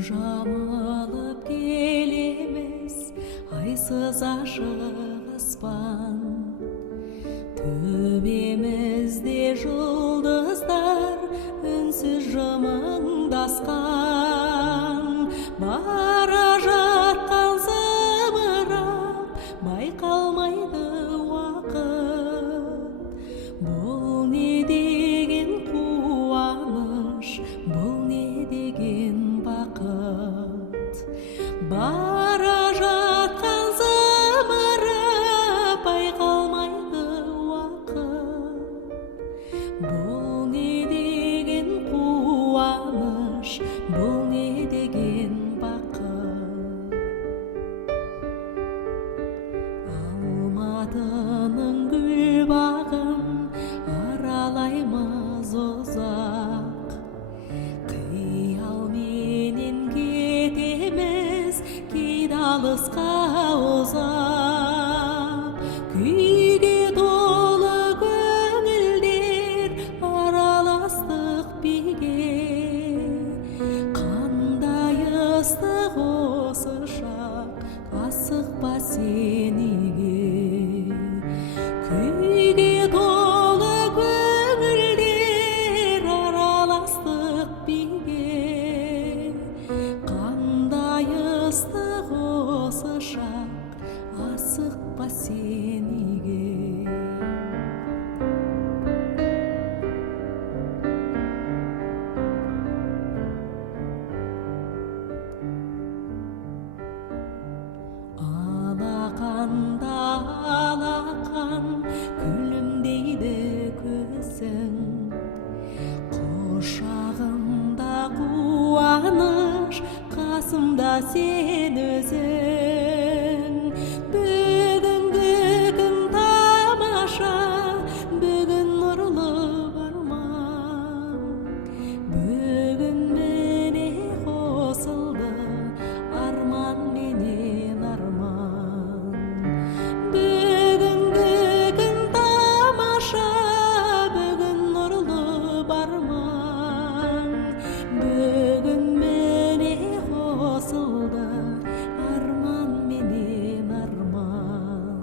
жамылып келеміз айсыз ашық аспан, төбемізде жұлдыздар үнсіз жымыңдасқан. Бара жатқан зымырап байқалмайды уақыт. Бұл не деген қуаныш, бұл не деген бақыт. Бара жатқан зымырап байқалмайды уақыт. Бұл не деген қуаныш, бұл не деген бақыт. Алматының гүл бағын аралаймыз ұзақ, қиялменен кетеміз кейде алысқа ұзап. Күйге толы көңілдер араластық биге, қандай ыстық осы шақ, асықпа сен үйге. Күйге толы көңілдер араластық биге, қандай ыстық осы шақ, асықпа сен үйге. Алақанда алақан күлімдейді көзің, құшағымда қуаныш, қасымда сен өзің. Бүгінгі күн тамаша, бүгін нұрлы арман. Бүгін міне қосылды арман менен арман. Бүгінгі күн тамаша, бүгін нұрлы арман. Бүгін міне қосылды арман менен арман.